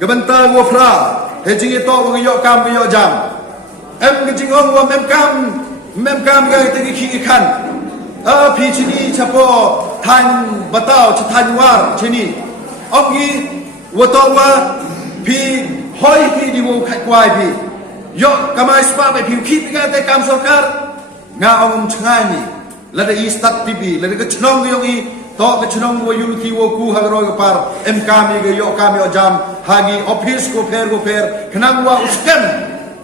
Kebentar gua fra, hejing itu gua yok kam yok jam. Kejing ong gua mem kam gak tinggi kiri kan. Pi sini capo tan batau tan war sini. Ong gi wato wa pi hoi pi di wo kat kuai pi. Yok kamai spa pi kit gak te kam sarkar. Nga ong cengai ni. Lada i start TV, lada ke cenong yung i to ke cenong wo unity wo ku hagro ke par MK mi ke yok kam yok jam hagi office ko fer kenang wa uskan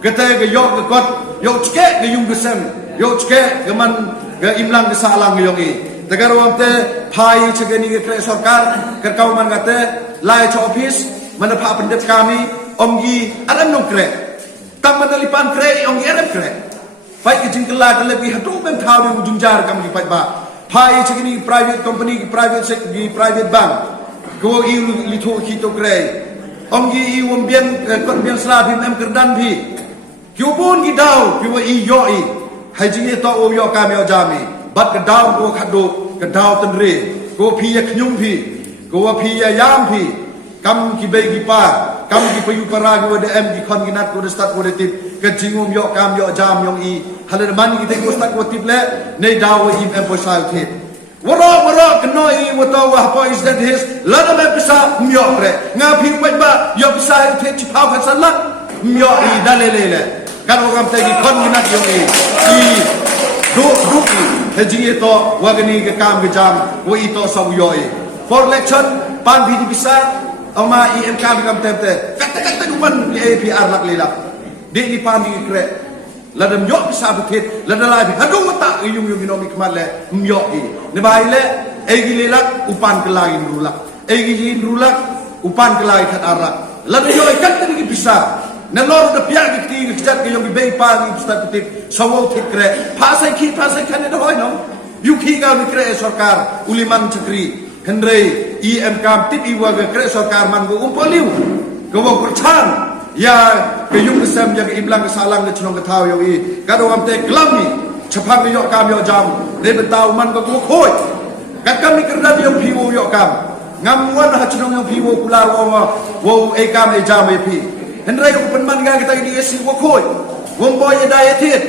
kete ke yok ke kot yok ceke ke yung gesem yok ceke ke man ke imlang ke salang yung i tegar wam te pai ceke ni ke kre sarkar ke kau man kate lai cho office mana pa pendet kami omgi aram no kre tam man lipan kre omgi aram kre pai ke jingkela ke lebih hadu ben thau di ujung jar kami di pai ba pai cekini private company private bank ko i litho khito kre omgi i wombian kon bian sra bim em kerdan bi kyobon gi daw bi wa i yo i hajingi to o yo kam yo jami bat ke daw ko khado ke daw tan re ko phi ya khnyum bi ko wa phi ya yam bi kam ki be gi pa kam ki payu para go de em gi khon gi nat ko de start ko de tip ke jingum yo kam yo jam yong i haler man gi te ko start ko tip le nei daw i em po sai tip waro kno i wato wa po is that his lada me pisa myo kre nga phi ba yo pisa tip chi pau khan san la myo i dalele kan o kam te gi khon gi nat yong i du he jingi to wa gani ke kam ge jam wo i to sa yo i for election pan bi di bisa Oma IMK kam temte kata kuman APR lak lelak de ni pandi kre ladam yok bisa betit ladam lai hadu mata yung binomi kemale myok i ne baile egi lelak upan kelai rulak egi rulak upan kelai kat arak ladam yo ikan tadi bisa ne lor de piak ki kijat ke yung be pa ni bisa betit sawo tikre pasai kan ne hoy no yu ki ga ni kre sarkar uliman chakri Henry IMK tip iwa ke kre sarkar man go umpoliu go wo kurchan ya ke yung kesem ya ke imlang ke salang ke chnong ke thau yo i ka do am te klam ni chapang ke yo kam yo jam de betau man go khoi ka kam ni kerda yo phiwo yo kam ngam wan ha chnong yo phiwo kular wo e kam e jam e phi Henry ko pen man ga kita di esi wo khoi wo boy da ye thit